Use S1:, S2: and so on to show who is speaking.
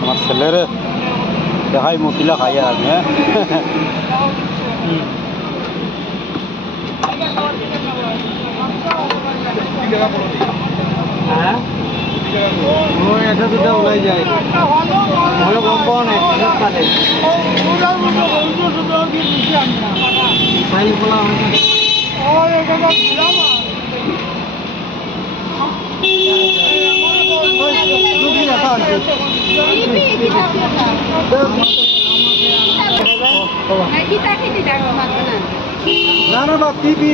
S1: আমার ছেলেরে দেখাই মতিলা খাইয়া আমি হ্যাঁ? এটা দুটা ওলাই যায়। ভালো গম পাও না। পালে ফাইল খোলা হয়েছে না না কি কি